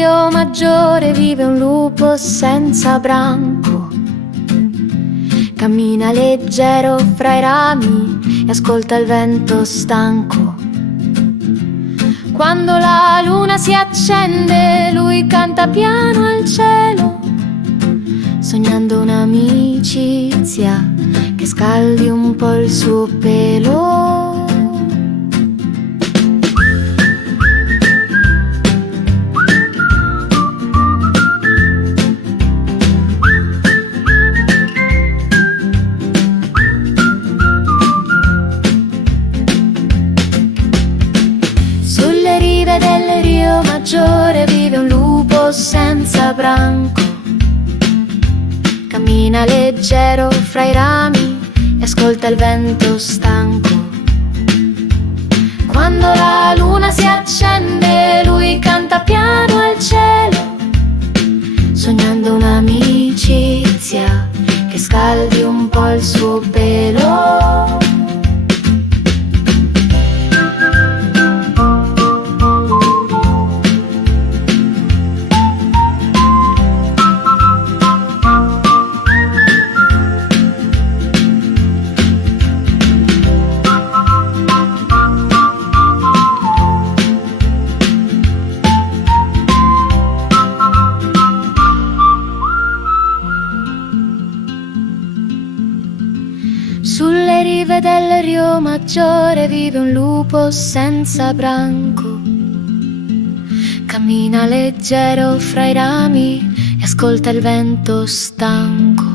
Rio Maggiore vive un lupo senza branco. Cammina leggero fra i rami e ascolta il vento stanco. Quando la luna si accende, lui canta piano al cielo, sognando un'amicizia che scaldi un po' il suo pelo. Sulle rive del Rio Maggiore vive un lupo senza branco. Cammina leggero fra i rami e ascolta il vento stanco. Quando la luna si accende, lui canta piano al cielo, sognando un'amicizia che scaldi un po' il suo pelo. Sulle rive del Rio Maggiore vive un lupo senza branco. Cammina leggero fra i rami e ascolta il vento stanco.